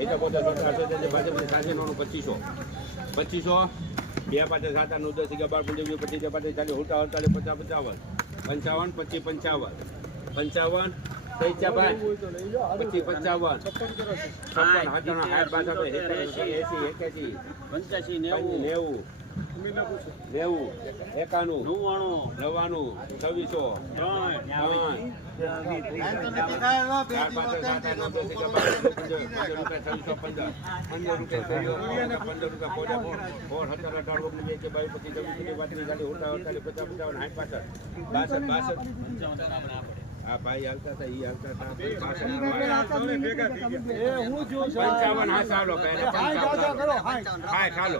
હેઠા પોતે સત્તર અઠ્યોતેર ને પાંચે પાંચે સાંજે નવનું પચીસો. પચીસો બે પાંચે સાત આઠ દસ અગિયાર બાર પંદર પચીસ પચીસ પાંચે ચાલીસ ઉલટા અડતાલીસ પચાસ પંચાવન. પંચાવન પચીસ પંચાવન. પંચાવન પચીસ પંચાવન. છપ્પન હાથનો હાથ બાસઠ એસી એસી એક્યાસી. પંચ્યાસી નેવું. નેવું. નેવું. એકાણું. નવ્વાણું. નવ્વાણું. છવ્વીસો. ત્રણ. આ ભાઈ હાલતા હતા ઈ હાલતા હતા બાસઠ પંચાવન હા ચાલો પહેલા પંચાવન હા ચાલો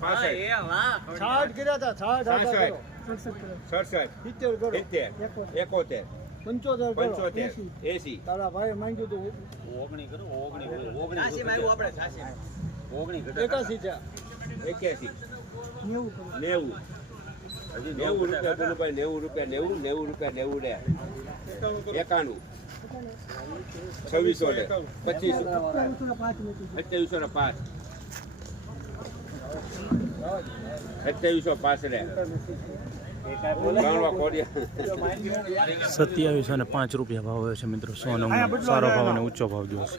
પાસઠ એ વાહ સાઠ કર્યા હતા સાઠ હતા કરો. સડસઠ સિત્તેર કરો. સિત્તેર એકોતેર. પંચોતેર પંચોતેર. એસી. તારા ભાઈએ માંગ્યું હતું ઓગણી કરો ઓગણી ઓગણી ઓગણી એકાસી છે. એક્યાસી. નેવું હજી નેવું રૂપિયા નેવું રૂપિયા નેવું નેવું રૂપિયા નેવું લે. એકાણું છવ્વીસો ને પચીસ. અઠ્યાવીસો ને પાંચ. અઠ્યાવીસો પાંચ કોડિયા સત્યાવીસ અને પાંચ રૂપિયા ભાવ હોય છે મિત્રો સોનો સારો ભાવ અને ઊંચો ભાવ જોઈશે